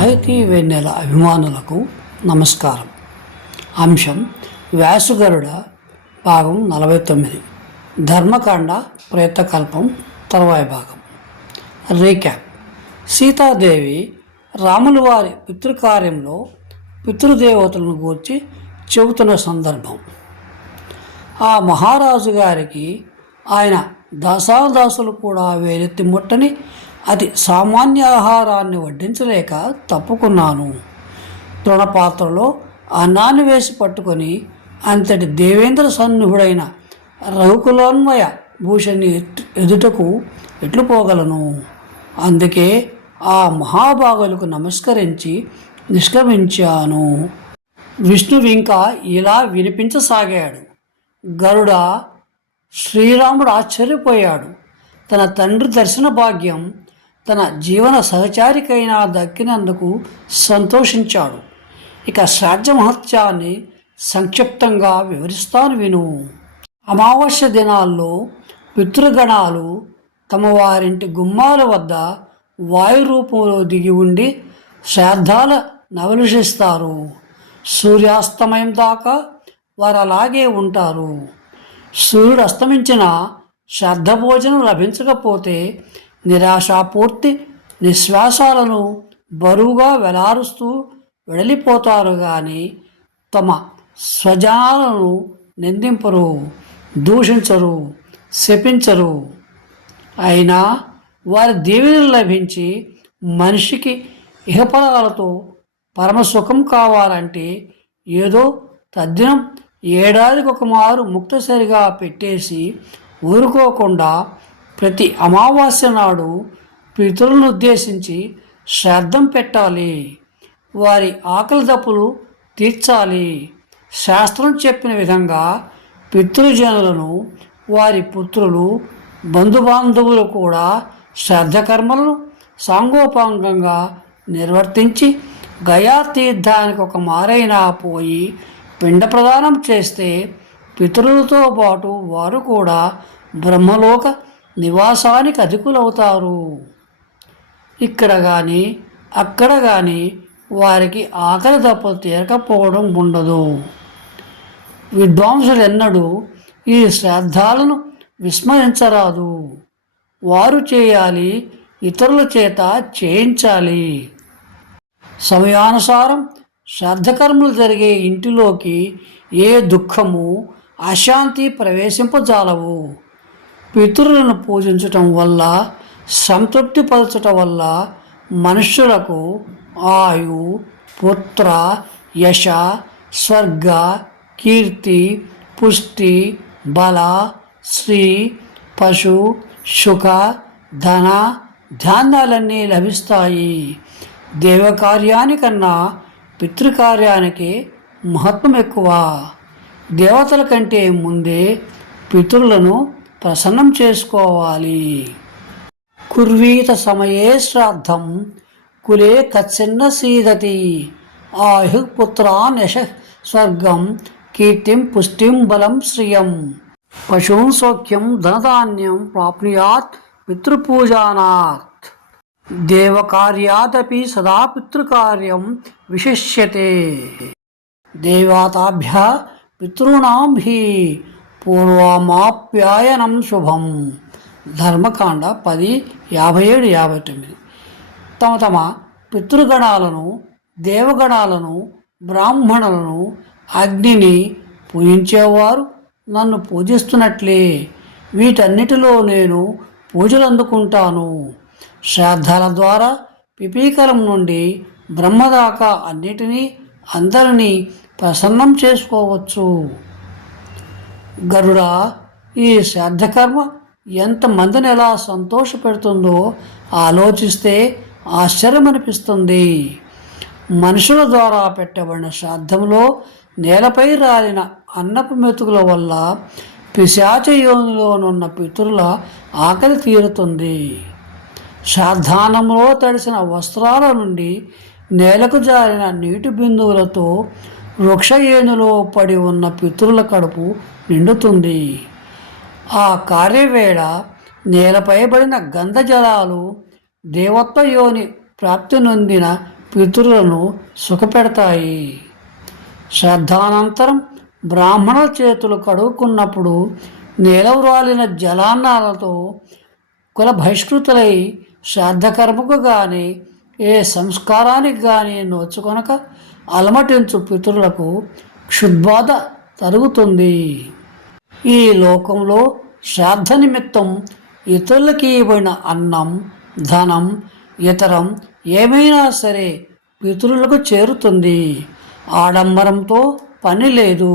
సాహితీ వెన్నెల అభిమానులకు నమస్కారం. అంశం వ్యాసుగరుడ భాగం నలభై తొమ్మిది. ధర్మకాండ ప్రేతకల్పం తర్వాయి భాగం. రీక్యాప్. సీతాదేవి రాములు వారి పితృకార్యంలో పితృదేవతలను గూర్చి చెబుతున్న సందర్భం. ఆ మహారాజు గారికి ఆయన దాసాదాసులు కూడా వేరెత్తి ముట్టని అది సామాన్య ఆహారాన్ని వడ్డించలేక తప్పుకున్నాను. తృణపాత్రలో అన్నాన్ని వేసి పట్టుకొని అంతటి దేవేంద్ర సన్నిహుడైన రఘుకులోన్వయ భూషణి ఎట్- ఎదుటకు ఎట్లు పోగలను? అందుకే ఆ మహాభాగులకు నమస్కరించి నిష్క్రమించాను. విష్ణువు ఇంకా ఇలా వినిపించసాగాడు. గరుడ శ్రీరాముడు ఆశ్చర్యపోయాడు. తన తండ్రి దర్శన భాగ్యం తన జీవన సహచారికైనా దక్కినందుకు సంతోషించాడు. ఇక శ్రాద్ధ మహత్యాన్ని సంక్షిప్తంగా వివరిస్తాను విను. అమావాస్య దినాల్లో పితృగణాలు తమ వారింటి గుమ్మాల వద్ద వాయు రూపంలో దిగి ఉండి శ్రాద్ధాల నవలుషిస్తారు. సూర్యాస్తమయం దాకా వారు అలాగే ఉంటారు. సూర్యుడు అస్తమించిన శ్రద్ధ భోజనం లభించకపోతే నిరాశాపూర్తి నిశ్వాసాలను బరువుగా వెలారుస్తూ వెడలిపోతారు కానీ తమ స్వజనాలను నిందింపరు దూషించరు శపించరు. అయినా వారి దీవెనలు లభించి మనిషికి ఇహపరాలతో పరమసుఖం కావాలంటే ఏదో తద్దినం ఏడాదికి ఒక మారు ముక్తసరిగా పెట్టేసి ఊరుకోకుండా ప్రతి అమావాస్య నాడు పితరులను ఉద్దేశించి శ్రాద్ధం పెట్టాలి. వారి ఆకలి దప్పులు తీర్చాలి. శాస్త్రం చెప్పిన విధంగా పితృజనులను వారి పుత్రులు బంధుబాంధవులు కూడా శ్రద్ధకర్మలను సాంగోపాంగంగా నిర్వర్తించి గయా తీర్థానికి ఒక మారైనా పోయి పిండ ప్రదానం చేస్తే పితరులతో పాటు వారు కూడా బ్రహ్మలోక నివాసానికి అధికులవుతారు. ఇక్కడ కానీ అక్కడ కానీ వారికి ఆకలి దప్ప తీరకపోవడం ఉండదు. విద్వాంసులు ఎన్నడూ ఈ శ్రాద్ధాలను విస్మరించరాదు. వారు చేయాలి ఇతరుల చేత చేయించాలి. సమయానుసారం శ్రాద్ధకర్మలు జరిగే ఇంటిలోకి ఏ దుఃఖము అశాంతి ప్రవేశింపజాలవు. పితరులను పూజించటం వల్ల సంతృప్తిపరచటం వల్ల మనుష్యులకు ఆయు పుత్ర యశ స్వర్గ కీర్తి పుష్టి బల శ్రీ పశు సుఖ ధన ధాన్యాలన్నీ లభిస్తాయి. దేవకార్యానికన్నా పితృకార్యానికి మహత్వం ఎక్కువ. దేవతల కంటే ముందే పితరులను ప్రసన్నం చేసుకోవాలి. కుర్వీత సమయే శ్రాద్ధం కులే కచ్చిన్న సీదతి. ఆయు పుత్రాన్ యశ స్వర్గం కీర్తిం పుష్టిం బలం శ్రియం. పశూన్ సౌఖ్యం ధనధాన్యం ప్రాప్నుయాత్ పితృపూజానాత్. దేవకార్యాదపి సదా పితృకార్యం విశిష్యతే. దేవాతాభ్య పితॄణాం హి పూర్వమాప్యాయనం శుభం. ధర్మకాండ పది యాభై ఏడు యాభై తొమ్మిది తమ తమ పితృగణాలను దేవగణాలను బ్రాహ్మణులను అగ్నిని పూజించేవారు నన్ను పూజిస్తున్నట్లే. వీటన్నిటిలో నేను పూజలు అందుకుంటాను శ్రాద్ధాల ద్వారా పిపీకలం నుండి బ్రహ్మదాకా అన్నిటినీ అందరినీ ప్రసన్నం చేసుకోవచ్చు. గరుడా ఈ శ్రాద్ధకర్మ ఎంతమందిని ఎలా సంతోషపెడుతుందో ఆలోచిస్తే ఆశ్చర్యం అనిపిస్తుంది మనుషుల ద్వారా పెట్టబడిన శ్రాద్ధంలో నేలపై రాలిన అన్నపు మెతుకుల వల్ల పిశాచ యోనిలోనున్న పితరుల ఆకలి తీరుతుంది. శ్రాద్ధానంలో తడిసిన వస్త్రాల నుండి నేలకు జారిన నీటి బిందువులతో వృక్ష ఏనులో పడి ఉన్న పితృల కడుపు నిండుతుంది. ఆ కార్యవేళ నేలపై పడిన గంధజలాలు దేవత్వ యోని ప్రాప్తి నొందిన పితృలను సుఖపెడతాయి. శ్రద్ధానంతరం బ్రాహ్మణుల చేతులు కడుక్కున్నప్పుడు నేలవ్రాలిన జలాన్నాలతో కుల బహిష్కృతులై శ్రాద్ధకర్మకు కానీ ఏ సంస్కారానికి కానీ నోచుకొనక అలమటించు పితరులకు క్షుద్బాధ తరుగుతుంది. ఈ లోకంలో శ్రాద్ధ నిమిత్తం ఇతరులకి ఇవ్వబడిన అన్నం ధనం ఇతరం ఏమైనా సరే పితరులకు చేరుతుంది. ఆడంబరంతో పని లేదు.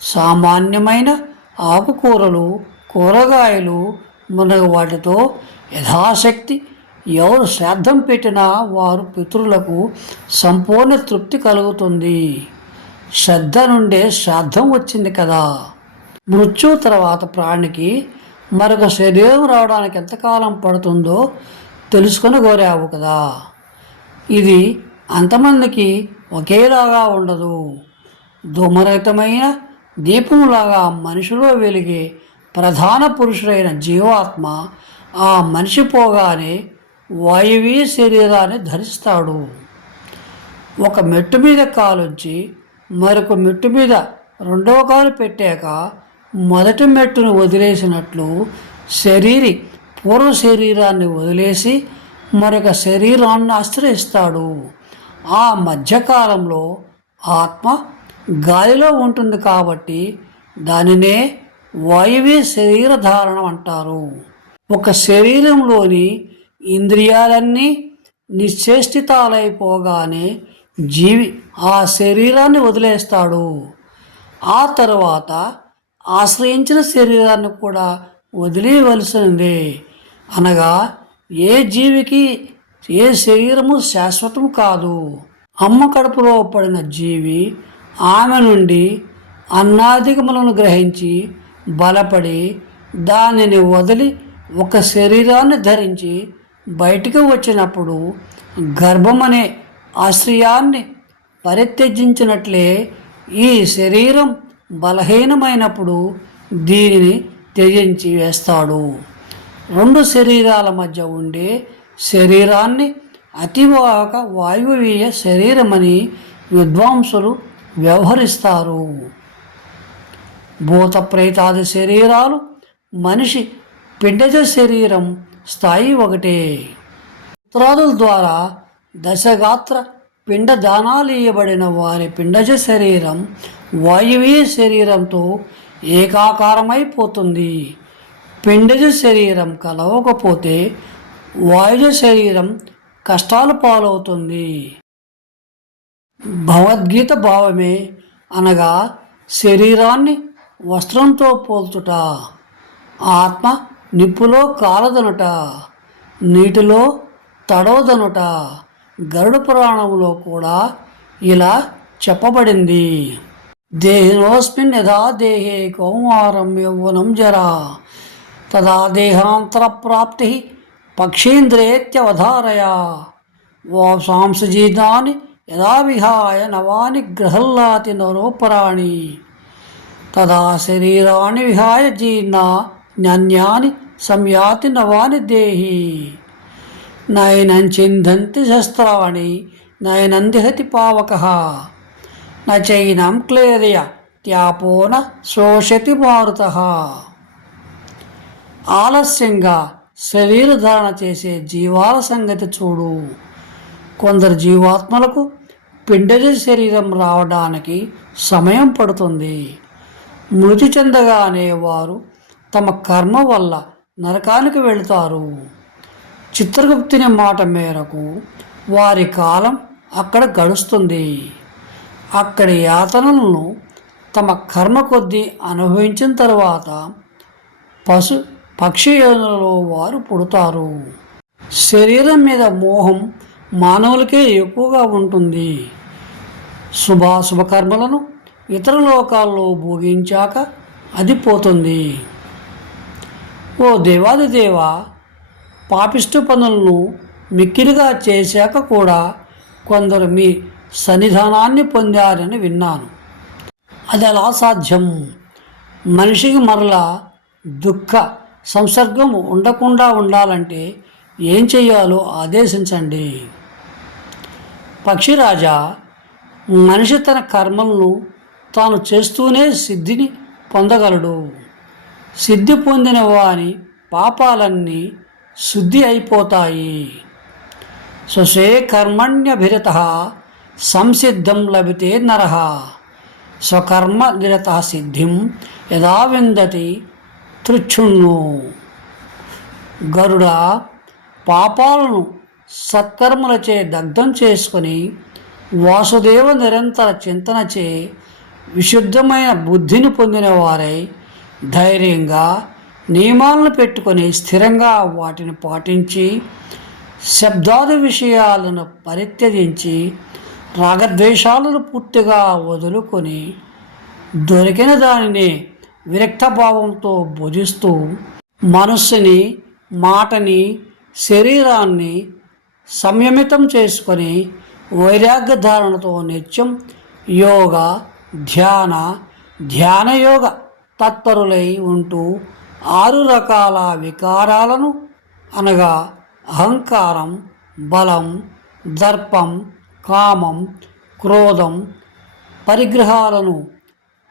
సామాన్యమైన ఆకుకూరలు కూరగాయలు మునగ వాటితో యథాశక్తి ఎవరు శ్రాద్ధం పెట్టినా వారు పితరులకు సంపూర్ణ తృప్తి కలుగుతుంది. శ్రద్ధ నుండే శ్రాద్ధం వచ్చింది కదా. మృత్యు తర్వాత ప్రాణికి మరొక శరీరం రావడానికి ఎంతకాలం పడుతుందో తెలుసుకొని కోరావు కదా. ఇది అంతమందికి ఒకేలాగా ఉండదు. ధూమరహితమైన దీపంలాగా మనిషిలో వెలిగే ప్రధాన పురుషుడైన జీవాత్మ ఆ మనిషి పోగానే వాయువీ శరీరాన్ని ధరిస్తాడు. ఒక మెట్టు మీద కాలుంచి మరొక మెట్టు మీద రెండవ కాలు పెట్టాక మొదటి మెట్టును వదిలేసినట్లు శరీరి పూర్వ శరీరాన్ని వదిలేసి మరొక శరీరాన్ని ఆశ్రయిస్తాడు. ఆ మధ్యకాలంలో ఆత్మ గాలిలో ఉంటుంది కాబట్టి దానినే వాయువీ శరీర ధారణం అంటారు. ఒక శరీరంలోని ఇంద్రియాలన్నీ నిశ్చేష్టితాలైపోగానే జీవి ఆ శరీరాన్ని వదిలేస్తాడు. ఆ తర్వాత ఆశ్రయించిన శరీరాన్ని కూడా వదిలేయవలసిందే అనగా ఏ జీవికి ఏ శరీరము శాశ్వతం కాదు. అమ్మ కడుపులో పడిన జీవి ఆమె నుండి అన్నాధికములను గ్రహించి బలపడి దానిని వదిలి ఒక శరీరాన్ని ధరించి బయటికి వచ్చినప్పుడు గర్భమనే ఆశ్రయాన్ని పరిత్యజించినట్లే ఈ శరీరం బలహీనమైనప్పుడు దీనిని త్యజించి వేస్తాడు. రెండు శరీరాల మధ్య ఉండే శరీరాన్ని అతివాహక వాయువీయ శరీరమని విద్వాంసులు వ్యవహరిస్తారు. భూత ప్రేతాది శరీరాలు మనిషి పిండజ శరీరం స్థాయి ఒకటే. ఉత్తరాదుల ద్వారా దశగాత్ర పిండ దానాలు వారి పిండజ శరీరం వాయువీయ శరీరంతో ఏకాకారమైపోతుంది పిండజ శరీరం కలవకపోతే వాయుజ శరీరం కష్టాల పాలవుతుంది. భగవద్గీత భావమే అనగా శరీరాన్ని వస్త్రంతో పోల్చుట. ఆత్మ నిప్పులో కాలదనుట నీటిలో తడవదనుట గరుడ పురాణంలో కూడా ఇలా చెప్పబడింది. దేహోస్మిన్ యథా దేహే కౌమారం యౌవనం జరా తదా దేహాంతర ప్రాప్తి పక్షీంద్రేత్యవధారయ వాంసజీతాని యదా విహాయ నవాని గ్రహల్లాతి నరోపరాణి తదా శరీరాన్ని విహాయ జీర్ణ న్యాన్యాని సంయాతి నవాని దేహి నయనం చిందంతి శస్త్రాణి నయనందిహతి పావక. నైనం క్లేదయ త్యాపోన శోషతి మారుత. ఆలస్యంగా శరీరధారణ చేసే జీవాల సంగతి చూడు. కొందరు జీవాత్మలకు పిండజ శరీరం రావడానికి సమయం పడుతుంది. మృతి చెందగానే వారు తమ కర్మ వల్ల నరకానికి వెళుతారు. చిత్రగుప్తుని మాట మేరకు వారి కాలం అక్కడ గడుస్తుంది. అక్కడి యాతనలను తమ కర్మ కొద్దీ అనుభవించిన తర్వాత పశు పక్షి యోనులలో వారు పుడతారు. శరీరం మీద మోహం మానవులకే ఎక్కువగా ఉంటుంది. శుభాశుభ కర్మలను ఇతర లోకాల్లో భోగించాక అది పోతుంది. ఓ దేవాదిదేవ పాపిష్టు పనులను మిక్కిలిగా చేశాక కూడా కొందరు మీ సన్నిధానాన్ని పొందారని విన్నాను. అది ఎలా సాధ్యం? మనిషికి మరలా దుఃఖ సంసర్గం ఉండకుండా ఉండాలంటే ఏం చేయాలో ఆదేశించండి. పక్షిరాజా మనిషి తన కర్మలను తాను చేస్తూనే సిద్ధిని పొందగలడు. సిద్ధి పొందిన వారి పాపాలన్నీ శుద్ధి అయిపోతాయి. స్వసే కర్మణ్యభిరత సంసిద్ధం లభితే నర. స్వకర్మ నిరత సిద్ధిం యదా విందతి తృచ్ఛుణ్ణు. గరుడ పాపాలను సత్కర్మలచే దగ్ధం చేసుకొని వాసుదేవ నిరంతర చింతనచే విశుద్ధమైన బుద్ధిని పొందిన వారై ధైర్యంగా నియమాలను పెట్టుకొని స్థిరంగా వాటిని పాటించి శబ్దాది విషయాలను పరిత్యజించి రాగద్వేషాలను పూర్తిగా వదులుకొని దొరికిన దానిని విరక్తభావంతో భుజిస్తూ మనస్సుని మాటని శరీరాన్ని సంయమితం చేసుకొని వైరాగ్య ధారణతో నిత్యం యోగ ధ్యాన ధ్యానయోగ తత్పరులై ఉంటూ ఆరు రకాల వికారాలను అనగా అహంకారం బలం దర్పం కామం క్రోధం పరిగ్రహాలను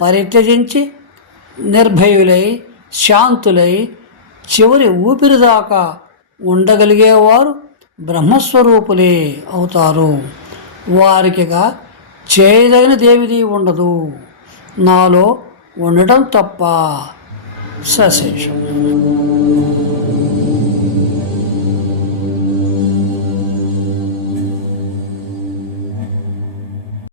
పరిత్యజించి నిర్భయులై శాంతులై చివరి ఊపిరిదాకా ఉండగలిగేవారు బ్రహ్మస్వరూపులే అవుతారు. వారికిగా చేయదగిన దేవిది ఉండదు. నాలో உன்னிடம் தப்பா? சசேஷம்